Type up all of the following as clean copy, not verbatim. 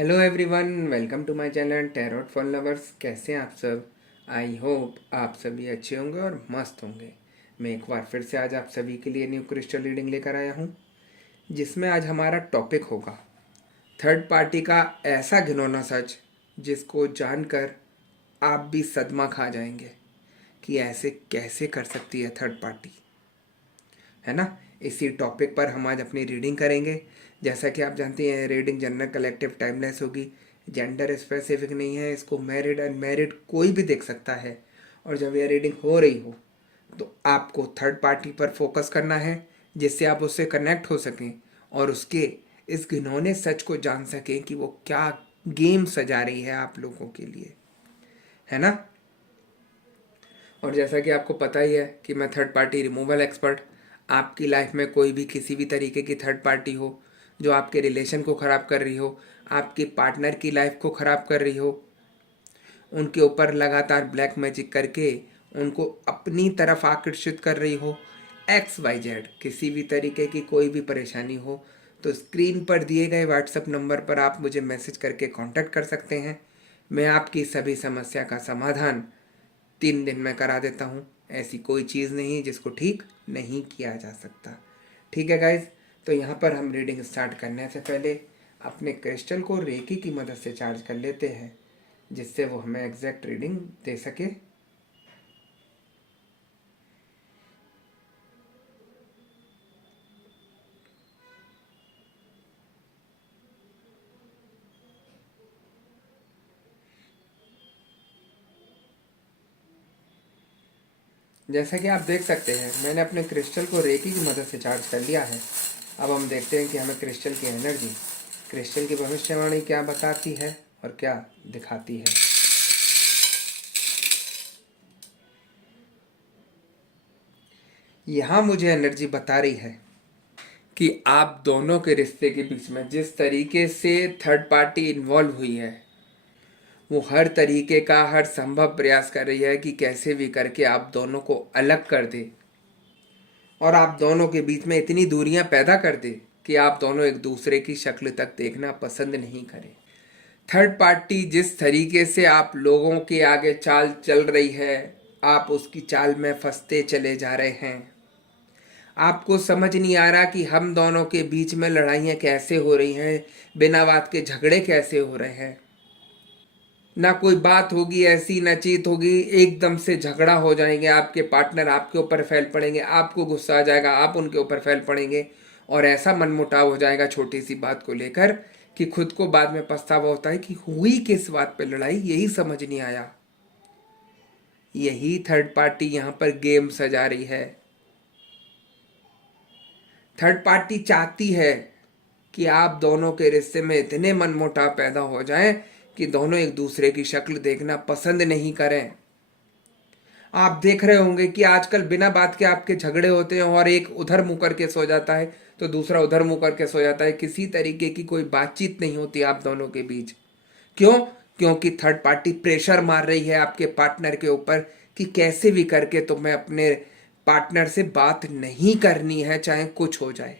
Hello everyone, welcome to my channel tarot for lovers. कैसे हैं आप सब? आई होप आप सभी अच्छे होंगे और मस्त होंगे। मैं एक बार फिर से आज आप सभी के लिए न्यू क्रिस्टल रीडिंग लेकर आया हूँ, जिसमें आज हमारा टॉपिक होगा थर्ड पार्टी का ऐसा घिनौना सच जिसको जानकर आप भी सदमा खा जाएंगे कि ऐसे कैसे कर सकती है थर्ड पार्टी, है ना। इसी टॉपिक पर हम आज अपनी रीडिंग करेंगे। जैसा कि आप जानते हैं, रीडिंग जनरल कलेक्टिव टाइमलेस होगी, जेंडर स्पेसिफिक नहीं है। इसको मैरिड अनमैरिड कोई भी देख सकता है। और जब यह रीडिंग हो रही हो तो आपको थर्ड पार्टी पर फोकस करना है, जिससे आप उससे कनेक्ट हो सकें और उसके इस घिनौने सच को जान सकें कि वो क्या गेम सजा रही है आप लोगों के लिए, है ना। और जैसा कि आपको पता ही है कि मैं थर्ड पार्टी रिमूवल एक्सपर्ट। आपकी लाइफ में कोई भी किसी भी तरीके की थर्ड पार्टी हो जो आपके रिलेशन को ख़राब कर रही हो, आपके पार्टनर की लाइफ को ख़राब कर रही हो, उनके ऊपर लगातार ब्लैक मैजिक करके उनको अपनी तरफ आकर्षित कर रही हो, XYZ किसी भी तरीके की कोई भी परेशानी हो, तो स्क्रीन पर दिए गए व्हाट्सएप नंबर पर आप मुझे मैसेज करके कांटेक्ट कर सकते हैं। मैं आपकी सभी समस्या का समाधान 3 दिन में करा देता हूँ। ऐसी कोई चीज़ नहीं जिसको ठीक नहीं किया जा सकता। ठीक है गाइज, तो यहाँ पर हम रीडिंग स्टार्ट करने से पहले अपने क्रिस्टल को रेकी की मदद से चार्ज कर लेते हैं, जिससे वो हमें एग्जैक्ट रीडिंग दे सके। जैसा कि आप देख सकते हैं, मैंने अपने क्रिस्टल को रेकी की मदद से चार्ज कर लिया है। अब हम देखते हैं कि हमें क्रिस्टल की एनर्जी, क्रिस्टल की भविष्यवाणी क्या बताती है और क्या दिखाती है। यहाँ मुझे एनर्जी बता रही है कि आप दोनों के रिश्ते के बीच में जिस तरीके से थर्ड पार्टी इन्वॉल्व हुई है, वो हर तरीके का हर संभव प्रयास कर रही है कि कैसे भी करके आप दोनों को अलग कर दे और आप दोनों के बीच में इतनी दूरियां पैदा कर दे कि आप दोनों एक दूसरे की शक्ल तक देखना पसंद नहीं करें। थर्ड पार्टी जिस तरीके से आप लोगों के आगे चाल चल रही है, आप उसकी चाल में फंसते चले जा रहे हैं। आपको समझ नहीं आ रहा कि हम दोनों के बीच में लड़ाइयाँ कैसे हो रही हैं, बिना बात के झगड़े कैसे हो रहे हैं। ना कोई बात होगी ऐसी, ना चीत होगी, एकदम से झगड़ा हो जाएंगे। आपके पार्टनर आपके ऊपर फैल पड़ेंगे, आपको गुस्सा आ जाएगा, आप उनके ऊपर फैल पड़ेंगे और ऐसा मनमुटाव हो जाएगा छोटी सी बात को लेकर कि खुद को बाद में पछतावा होता है कि हुई किस बात पे लड़ाई, यही समझ नहीं आया। यही थर्ड पार्टी यहाँ पर गेम सजा रही है। थर्ड पार्टी चाहती है कि आप दोनों के रिश्ते में इतने मनमुटाव पैदा हो जाएं कि दोनों एक दूसरे की शक्ल देखना पसंद नहीं करें। आप देख रहे होंगे कि आजकल बिना बात के आपके झगड़े होते हैं और एक उधर मुंह करके सो जाता है तो दूसरा उधर मुंह करके सो जाता है। किसी तरीके की कोई बातचीत नहीं होती आप दोनों के बीच। क्यों? क्योंकि थर्ड पार्टी प्रेशर मार रही है आपके पार्टनर के ऊपर कि कैसे भी करके तुम्हें अपने पार्टनर से बात नहीं करनी है, चाहे कुछ हो जाए।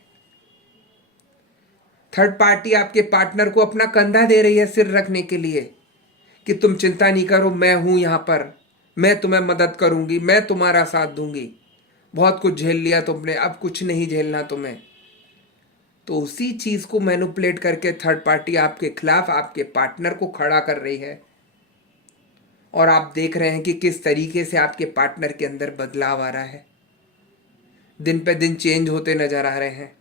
थर्ड पार्टी आपके पार्टनर को अपना कंधा दे रही है सिर रखने के लिए कि तुम चिंता नहीं करो, मैं हूं यहां पर, मैं तुम्हें मदद करूंगी, मैं तुम्हारा साथ दूंगी। बहुत कुछ झेल लिया तुमने, अब कुछ नहीं झेलना तुम्हें। तो उसी चीज को मैनिपुलेट करके थर्ड पार्टी आपके खिलाफ आपके पार्टनर को खड़ा कर रही है। और आप देख रहे हैं कि किस तरीके से आपके पार्टनर के अंदर बदलाव आ रहा है, दिन पे दिन चेंज होते नजर आ रहे हैं।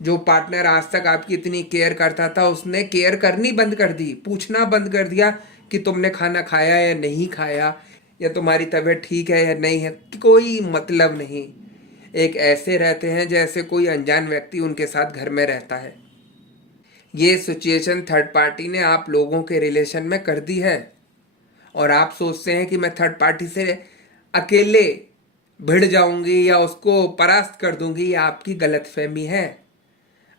जो पार्टनर आज तक आपकी इतनी केयर करता था, उसने केयर करनी बंद कर दी, पूछना बंद कर दिया कि तुमने खाना खाया या नहीं खाया, या तुम्हारी तबीयत ठीक है या नहीं है, कोई मतलब नहीं। एक ऐसे रहते हैं जैसे कोई अनजान व्यक्ति उनके साथ घर में रहता है। ये सिचुएशन थर्ड पार्टी ने आप लोगों के रिलेशन में कर दी है और आप सोचते हैं कि मैं थर्ड पार्टी से अकेले भिड़ जाऊंगी या उसको परास्त कर दूंगी। ये आपकी गलतफहमी है।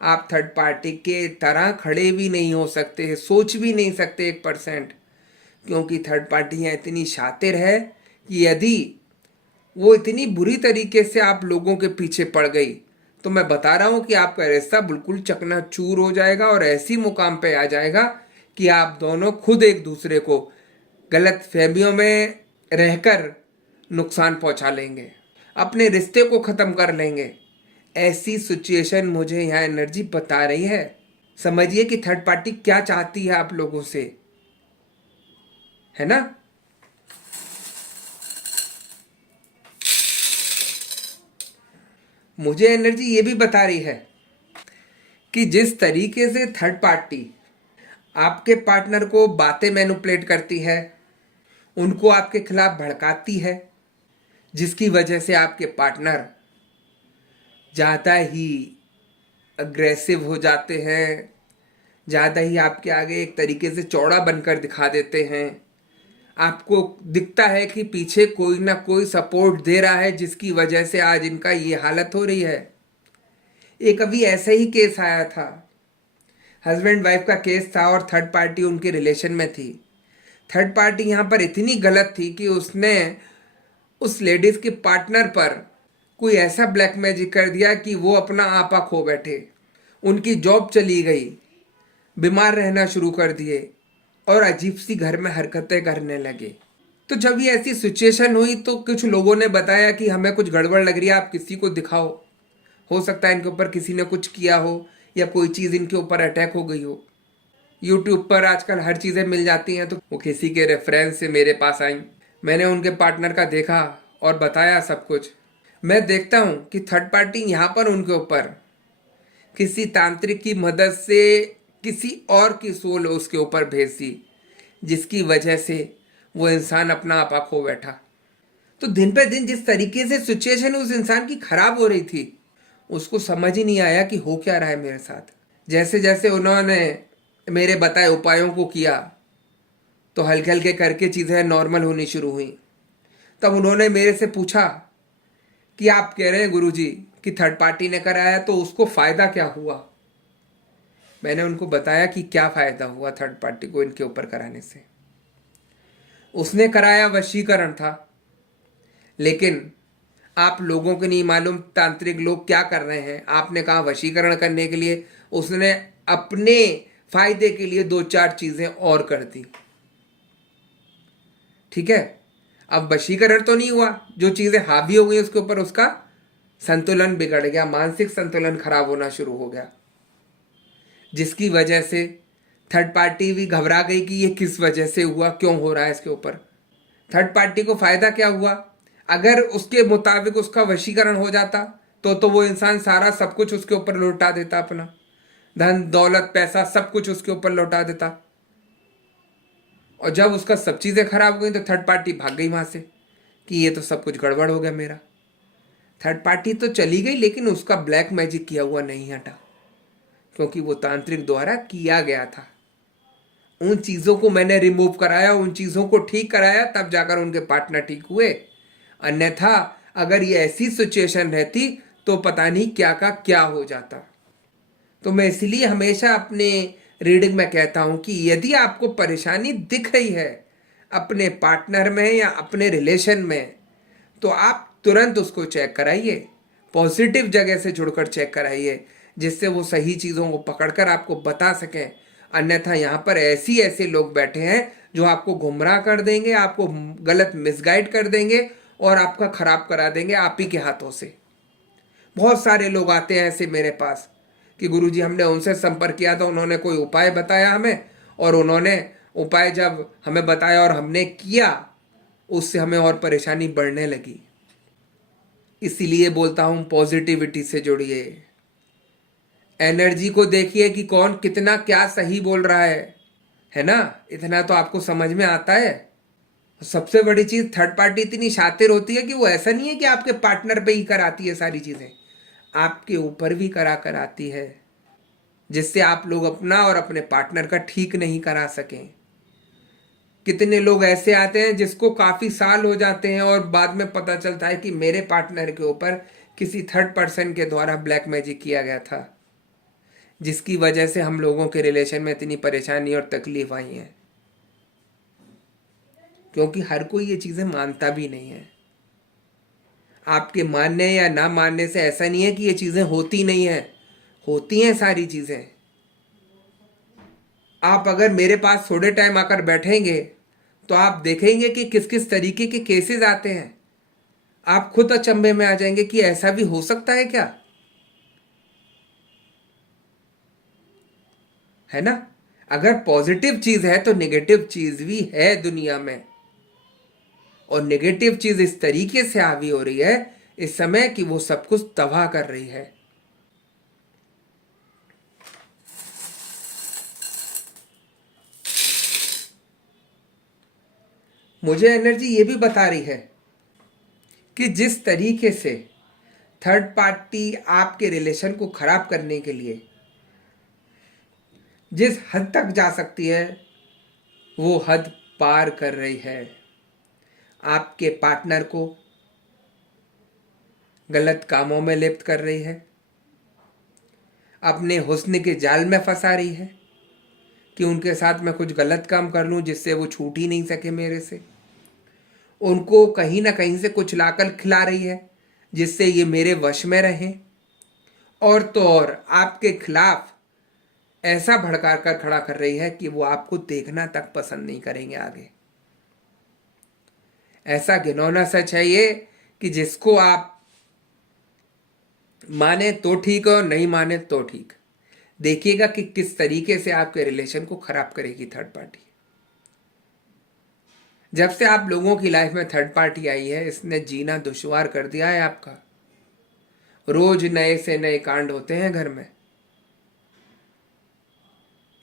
आप थर्ड पार्टी के तरह खड़े भी नहीं हो सकते, सोच भी नहीं सकते 1%, क्योंकि थर्ड पार्टी यहाँ इतनी शातिर है कि यदि वो इतनी बुरी तरीके से आप लोगों के पीछे पड़ गई तो मैं बता रहा हूं कि आपका रिश्ता बिल्कुल चकनाचूर हो जाएगा और ऐसी मुकाम पे आ जाएगा कि आप दोनों खुद एक दूसरे को गलत फहमियों में रहकर नुकसान पहुंचा लेंगे, अपने रिश्ते को ख़त्म कर लेंगे। ऐसी सिचुएशन मुझे यहाँ एनर्जी बता रही है। समझिए कि थर्ड पार्टी क्या चाहती है आप लोगों से, है ना। मुझे एनर्जी ये भी बता रही है कि जिस तरीके से थर्ड पार्टी आपके पार्टनर को बातें मैनिपुलेट करती है, उनको आपके खिलाफ भड़काती है, जिसकी वजह से आपके पार्टनर ज़्यादा ही अग्रेसिव हो जाते हैं, ज़्यादा ही आपके आगे एक तरीके से चौड़ा बनकर दिखा देते हैं। आपको दिखता है कि पीछे कोई ना कोई सपोर्ट दे रहा है, जिसकी वजह से आज इनका ये हालत हो रही है। एक अभी ऐसा ही केस आया था, हस्बैंड वाइफ का केस था और थर्ड पार्टी उनके रिलेशन में थी। थर्ड पार्टी यहाँ पर इतनी गलत थी कि उसने उस लेडीज़ के पार्टनर पर कोई ऐसा ब्लैक मैजिक कर दिया कि वो अपना आपा खो बैठे, उनकी जॉब चली गई, बीमार रहना शुरू कर दिए और अजीब सी घर में हरकतें करने लगे। तो जब ये ऐसी सिचुएशन हुई तो कुछ लोगों ने बताया कि हमें कुछ गड़बड़ लग रही है, आप किसी को दिखाओ, हो सकता है इनके ऊपर किसी ने कुछ किया हो या कोई चीज़ इनके ऊपर अटैक हो गई हो। यूट्यूब पर आजकल हर चीज़ें मिल जाती हैं, तो वो किसी के रेफरेंस से मेरे पास आई। मैंने उनके पार्टनर का देखा और बताया सब कुछ। मैं देखता हूँ कि थर्ड पार्टी यहाँ पर उनके ऊपर किसी तांत्रिक की मदद से किसी और की सोल उसके ऊपर भेज दी, जिसकी वजह से वो इंसान अपना आपा खो बैठा। तो दिन पे दिन जिस तरीके से सिचुएशन उस इंसान की खराब हो रही थी, उसको समझ ही नहीं आया कि हो क्या रहा है मेरे साथ। जैसे जैसे उन्होंने मेरे बताए उपायों को किया तो हल्के हल्के करके चीज़ें नॉर्मल होनी शुरू हुई। तब उन्होंने मेरे से पूछा कि आप कह रहे हैं गुरुजी कि थर्ड पार्टी ने कराया, तो उसको फ़ायदा क्या हुआ। मैंने उनको बताया कि क्या फ़ायदा हुआ थर्ड पार्टी को इनके ऊपर कराने से। उसने कराया वशीकरण था, लेकिन आप लोगों को नहीं मालूम तांत्रिक लोग क्या कर रहे हैं। आपने कहा वशीकरण करने के लिए, उसने अपने फायदे के लिए दो चार चीज़ें और कर दी। ठीक है, अब वशीकरण तो नहीं हुआ, जो चीज़ें हावी हो गई उसके ऊपर, उसका संतुलन बिगड़ गया, मानसिक संतुलन खराब होना शुरू हो गया, जिसकी वजह से थर्ड पार्टी भी घबरा गई कि ये किस वजह से हुआ, क्यों हो रहा है इसके ऊपर। थर्ड पार्टी को फायदा क्या हुआ, अगर उसके मुताबिक उसका वशीकरण हो जाता तो वो इंसान सारा सब कुछ उसके ऊपर लौटा देता, अपना धन दौलत पैसा सब कुछ उसके ऊपर लौटा देता। और जब उसका सब चीज़ें खराब हो गई तो थर्ड पार्टी भाग गई वहाँ से कि ये तो सब कुछ गड़बड़ हो गया मेरा। थर्ड पार्टी तो चली गई, लेकिन उसका ब्लैक मैजिक किया हुआ नहीं हटा, क्योंकि वो तांत्रिक द्वारा किया गया था। उन चीज़ों को मैंने रिमूव कराया, उन चीज़ों को ठीक कराया, तब जाकर उनके पार्टनर ठीक हुए। अन्यथा अगर ये ऐसी सिचुएशन रहती तो पता नहीं क्या का क्या हो जाता। तो मैं इसलिए हमेशा अपने रीडिंग में कहता हूँ कि यदि आपको परेशानी दिख रही है अपने पार्टनर में या अपने रिलेशन में, तो आप तुरंत उसको चेक कराइए, पॉजिटिव जगह से जुड़कर चेक कराइए, जिससे वो सही चीज़ों को पकड़कर आपको बता सकें। अन्यथा यहाँ पर ऐसे लोग बैठे हैं जो आपको गुमराह कर देंगे, आपको गलत मिसगाइड कर देंगे और आपका खराब करा देंगे आप ही के हाथों से। बहुत सारे लोग आते हैं ऐसे मेरे पास कि गुरुजी हमने उनसे संपर्क किया था, उन्होंने कोई उपाय बताया हमें, और उन्होंने उपाय जब हमें बताया और हमने किया, उससे हमें और परेशानी बढ़ने लगी। इसीलिए बोलता हूँ पॉजिटिविटी से जुड़िए, एनर्जी को देखिए कि कौन कितना क्या सही बोल रहा है ना। इतना तो आपको समझ में आता है। सबसे बड़ी चीज़, थर्ड पार्टी इतनी शातिर होती है कि वो ऐसा नहीं है कि आपके पार्टनर पे ही कराती है सारी चीज़ें, आपके ऊपर भी करा कर आती है, जिससे आप लोग अपना और अपने पार्टनर का ठीक नहीं करा सकें। कितने लोग ऐसे आते हैं जिसको काफ़ी साल हो जाते हैं और बाद में पता चलता है कि मेरे पार्टनर के ऊपर किसी थर्ड पर्सन के द्वारा ब्लैक मैजिक किया गया था, जिसकी वजह से हम लोगों के रिलेशन में इतनी परेशानी और तकलीफ आई है। क्योंकि हर कोई ये चीज़ें मानता भी नहीं है। आपके मानने या ना मानने से ऐसा नहीं है कि ये चीज़ें होती नहीं हैं, होती हैं सारी चीज़ें। आप अगर मेरे पास थोड़े टाइम आकर बैठेंगे तो आप देखेंगे कि किस किस तरीके के केसेस आते हैं। आप खुद अचंभे में आ जाएंगे कि ऐसा भी हो सकता है क्या, है ना। अगर पॉजिटिव चीज है तो नेगेटिव चीज भी है दुनिया में, और नेगेटिव चीज इस तरीके से हावी हो रही है इस समय कि वो सब कुछ तबाह कर रही है। मुझे एनर्जी ये भी बता रही है कि जिस तरीके से थर्ड पार्टी आपके रिलेशन को खराब करने के लिए जिस हद तक जा सकती है वो हद पार कर रही है। आपके पार्टनर को गलत कामों में लिप्त कर रही है, अपने हुस्न के जाल में फंसा रही है कि उनके साथ मैं कुछ गलत काम कर लूं जिससे वो छूट ही नहीं सके मेरे से। उनको कहीं ना कहीं से कुछ लाकर खिला रही है जिससे ये मेरे वश में रहें, और तो और आपके खिलाफ ऐसा भड़का कर खड़ा कर रही है कि वो आपको देखना तक पसंद नहीं करेंगे आगे। ऐसा घिनौना सच है ये कि जिसको आप माने तो ठीक और नहीं माने तो ठीक। देखिएगा कि किस तरीके से आपके रिलेशन को खराब करेगी थर्ड पार्टी। जब से आप लोगों की लाइफ में थर्ड पार्टी आई है इसने जीना दुश्वार कर दिया है आपका। रोज नए से नए कांड होते हैं घर में।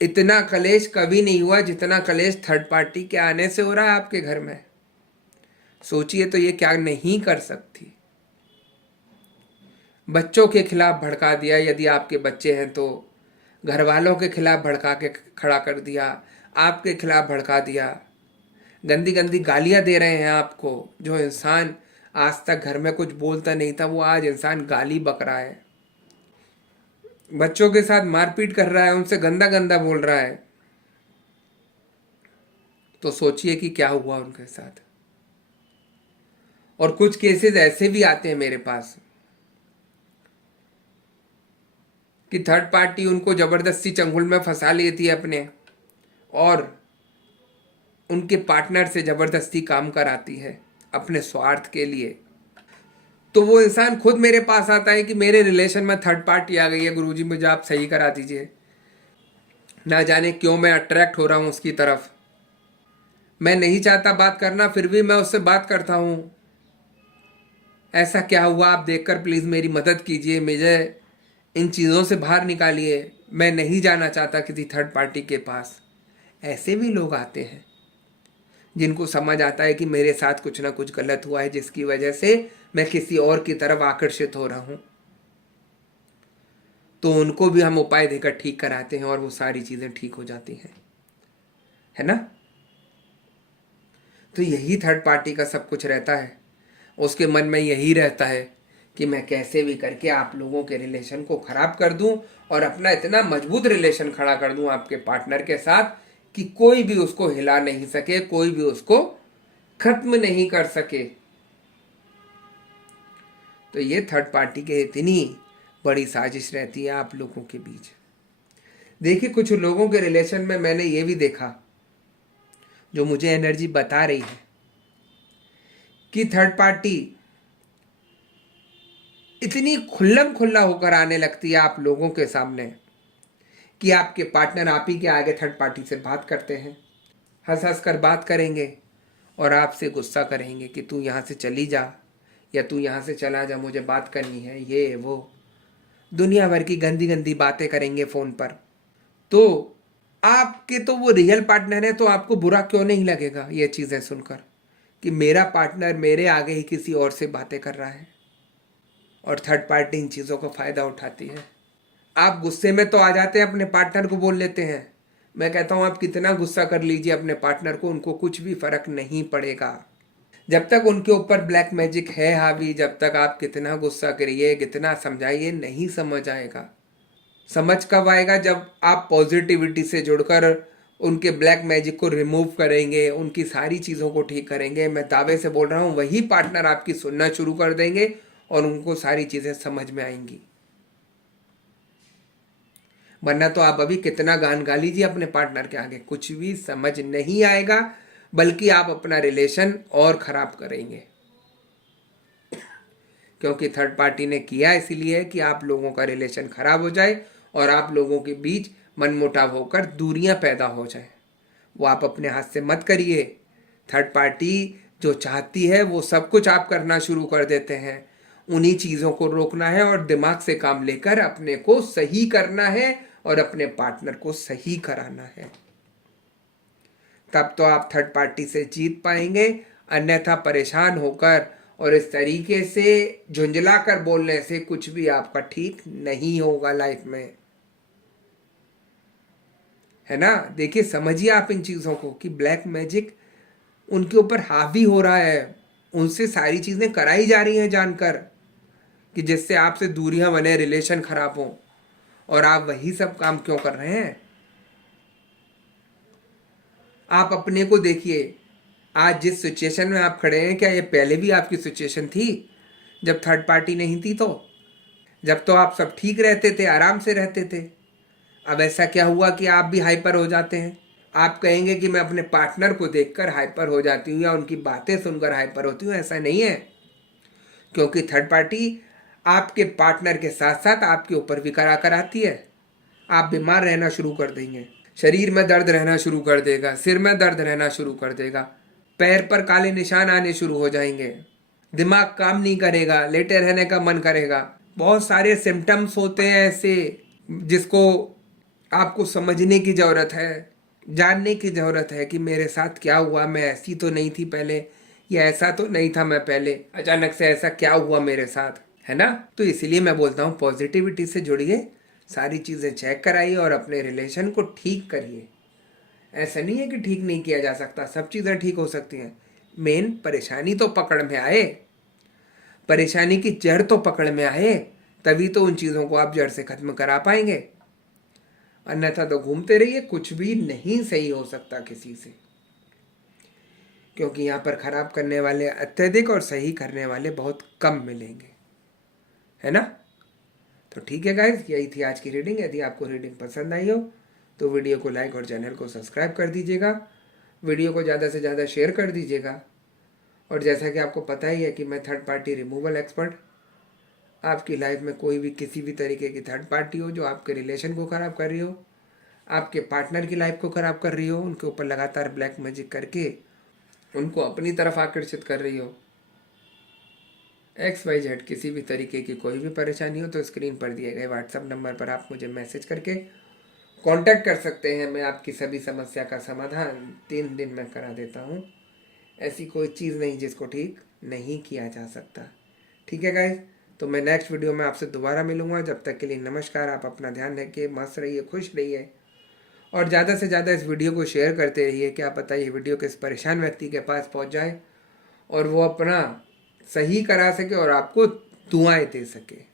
इतना कलेश कभी नहीं हुआ जितना कलेश थर्ड पार्टी के आने से हो रहा है आपके घर में। सोचिए तो ये क्या नहीं कर सकती। बच्चों के खिलाफ भड़का दिया, यदि आपके बच्चे हैं तो घर वालों के खिलाफ भड़का के खड़ा कर दिया, आपके खिलाफ भड़का दिया। गंदी गंदी गालियां दे रहे हैं आपको। जो इंसान आज तक घर में कुछ बोलता नहीं था वो आज इंसान गाली बक रहा है, बच्चों के साथ मारपीट कर रहा है, उनसे गंदा गंदा बोल रहा है। तो सोचिए कि क्या हुआ उनके साथ। और कुछ केसेस ऐसे भी आते हैं मेरे पास कि थर्ड पार्टी उनको जबरदस्ती चंगुल में फंसा लेती है अपने, और उनके पार्टनर से जबरदस्ती काम कराती है अपने स्वार्थ के लिए। तो वो इंसान खुद मेरे पास आता है कि मेरे रिलेशन में थर्ड पार्टी आ गई है, गुरुजी मुझे आप सही करा दीजिए। ना जाने क्यों मैं अट्रैक्ट हो रहा हूं उसकी तरफ। मैं नहीं चाहता बात करना फिर भी मैं उससे बात करता हूं। ऐसा क्या हुआ आप देखकर प्लीज मेरी मदद कीजिए, मुझे इन चीज़ों से बाहर निकालिए। मैं नहीं जाना चाहता किसी थर्ड पार्टी के पास। ऐसे भी लोग आते हैं जिनको समझ आता है कि मेरे साथ कुछ ना कुछ गलत हुआ है जिसकी वजह से मैं किसी और की तरफ आकर्षित हो रहा हूं। तो उनको भी हम उपाय देकर ठीक कराते हैं और वो सारी चीजें ठीक हो जाती हैं, है ना। तो यही थर्ड पार्टी का सब कुछ रहता है। उसके मन में यही रहता है कि मैं कैसे भी करके आप लोगों के रिलेशन को खराब कर दूं और अपना इतना मजबूत रिलेशन खड़ा कर दूं आपके पार्टनर के साथ कि कोई भी उसको हिला नहीं सके, कोई भी उसको खत्म नहीं कर सके। तो ये थर्ड पार्टी के इतनी बड़ी साजिश रहती है आप लोगों के बीच। देखिए कुछ लोगों के रिलेशन में मैंने ये भी देखा जो मुझे एनर्जी बता रही है कि थर्ड पार्टी इतनी खुल्लम खुल्ला होकर आने लगती है आप लोगों के सामने कि आपके पार्टनर आप ही के आगे थर्ड पार्टी से बात करते हैं, हंस हंस कर बात करेंगे और आपसे गुस्सा करेंगे कि तू यहाँ से चली जा या तू यहाँ से चला जा, मुझे बात करनी है, ये वो दुनिया भर की गंदी गंदी बातें करेंगे फ़ोन पर। तो आपके तो वो रियल पार्टनर है तो आपको बुरा क्यों नहीं लगेगा ये चीज़ें सुनकर कि मेरा पार्टनर मेरे आगे ही किसी और से बातें कर रहा है। और थर्ड पार्टी इन चीज़ों का फ़ायदा उठाती है। आप गुस्से में तो आ जाते हैं, अपने पार्टनर को बोल लेते हैं। मैं कहता हूँ आप कितना गुस्सा कर लीजिए अपने पार्टनर को, उनको कुछ भी फ़र्क नहीं पड़ेगा। जब तक उनके ऊपर ब्लैक मैजिक है हावी, जब तक आप कितना गुस्सा करिए, कितना समझाइए, नहीं समझ आएगा। समझ कब आएगा? जब आप पॉजिटिविटी से जुड़कर उनके ब्लैक मैजिक को रिमूव करेंगे, उनकी सारी चीज़ों को ठीक करेंगे। मैं दावे से बोल रहा हूँ वही पार्टनर आपकी सुनना शुरू कर देंगे और उनको सारी चीज़ें समझ में आएंगी। वरना तो आप अभी कितना गान गा लीजिए अपने पार्टनर के आगे, कुछ भी समझ नहीं आएगा, बल्कि आप अपना रिलेशन और खराब करेंगे। क्योंकि थर्ड पार्टी ने किया इसीलिए कि आप लोगों का रिलेशन खराब हो जाए और आप लोगों के बीच मनमुटाव होकर दूरियां पैदा हो जाए। वो आप अपने हाथ से मत करिए। थर्ड पार्टी जो चाहती है वो सब कुछ आप करना शुरू कर देते हैं। उन्हीं चीज़ों को रोकना है और दिमाग से काम लेकर अपने को सही करना है और अपने पार्टनर को सही कराना है। तब तो आप थर्ड पार्टी से जीत पाएंगे। अन्यथा परेशान होकर और इस तरीके से झुंझला कर बोलने से कुछ भी आपका ठीक नहीं होगा लाइफ में, है ना। देखिए, समझिए आप इन चीज़ों को कि ब्लैक मैजिक उनके ऊपर हावी हो रहा है, उनसे सारी चीज़ें कराई जा रही हैं जानकर कि जिससे आपसे दूरियां बने, रिलेशन खराब हो, और आप वही सब काम क्यों कर रहे हैं। आप अपने को देखिए, आज जिस सिचुएशन में आप खड़े हैं, क्या ये पहले भी आपकी सिचुएशन थी जब थर्ड पार्टी नहीं थी? तो जब तो आप सब ठीक रहते थे, आराम से रहते थे। अब ऐसा क्या हुआ कि आप भी हाइपर हो जाते हैं? आप कहेंगे कि मैं अपने पार्टनर को देखकर हाइपर हो जाती हूँ या उनकी बातें सुनकर हाइपर होती हूँ, ऐसा नहीं है। क्योंकि थर्ड पार्टी आपके पार्टनर के साथ साथ आपके ऊपर भी करा कर आती है। आप बीमार रहना शुरू कर देंगे, शरीर में दर्द रहना शुरू कर देगा, सिर में दर्द रहना शुरू कर देगा, पैर पर काले निशान आने शुरू हो जाएंगे, दिमाग काम नहीं करेगा, लेटे रहने का मन करेगा। बहुत सारे सिम्टम्स होते हैं ऐसे जिसको आपको समझने की ज़रूरत है, जानने की ज़रूरत है कि मेरे साथ क्या हुआ। मैं ऐसी तो नहीं थी पहले, या ऐसा तो नहीं था मैं पहले, अचानक से ऐसा क्या हुआ मेरे साथ, है ना। तो इसीलिए मैं बोलता हूँ पॉजिटिविटी से जुड़िए, सारी चीज़ें चेक कराइए और अपने रिलेशन को ठीक करिए। ऐसा नहीं है कि ठीक नहीं किया जा सकता, सब चीज़ें ठीक हो सकती हैं। मेन परेशानी तो पकड़ में आए, परेशानी की जड़ तो पकड़ में आए, तभी तो उन चीज़ों को आप जड़ से खत्म करा पाएंगे। अन्यथा तो घूमते रहिए, कुछ भी नहीं सही हो सकता किसी से, क्योंकि यहाँ पर खराब करने वाले अत्यधिक और सही करने वाले बहुत कम मिलेंगे, है ना। तो ठीक है गाइस, यही थी आज की रीडिंग। यदि आपको रीडिंग पसंद आई हो तो वीडियो को लाइक और चैनल को सब्सक्राइब कर दीजिएगा, वीडियो को ज़्यादा से ज़्यादा शेयर कर दीजिएगा। और जैसा कि आपको पता ही है कि मैं थर्ड पार्टी रिमूवल एक्सपर्ट, आपकी लाइफ में कोई भी किसी भी तरीके की थर्ड पार्टी हो जो आपके रिलेशन को ख़राब कर रही हो, आपके पार्टनर की लाइफ को ख़राब कर रही हो, उनके ऊपर लगातार ब्लैक मैजिक करके उनको अपनी तरफ आकर्षित कर रही हो, XYZ किसी भी तरीके की कोई भी परेशानी हो, तो स्क्रीन पर दिए गए व्हाट्सएप नंबर पर आप मुझे मैसेज करके कांटेक्ट कर सकते हैं। मैं आपकी सभी समस्या का समाधान 3 दिन में करा देता हूँ। ऐसी कोई चीज़ नहीं जिसको ठीक नहीं किया जा सकता। ठीक है गाइस, तो मैं नेक्स्ट वीडियो में आपसे दोबारा मिलूँगा। जब तक के लिए नमस्कार। आप अपना ध्यान रखिए, मस्त रहिए, खुश रहिए और ज़्यादा से ज़्यादा इस वीडियो को शेयर करते रहिए। क्या पता ये वीडियो किस परेशान व्यक्ति के पास पहुँच जाए और वो अपना सही करा सके और आपको दुआएं दे सके।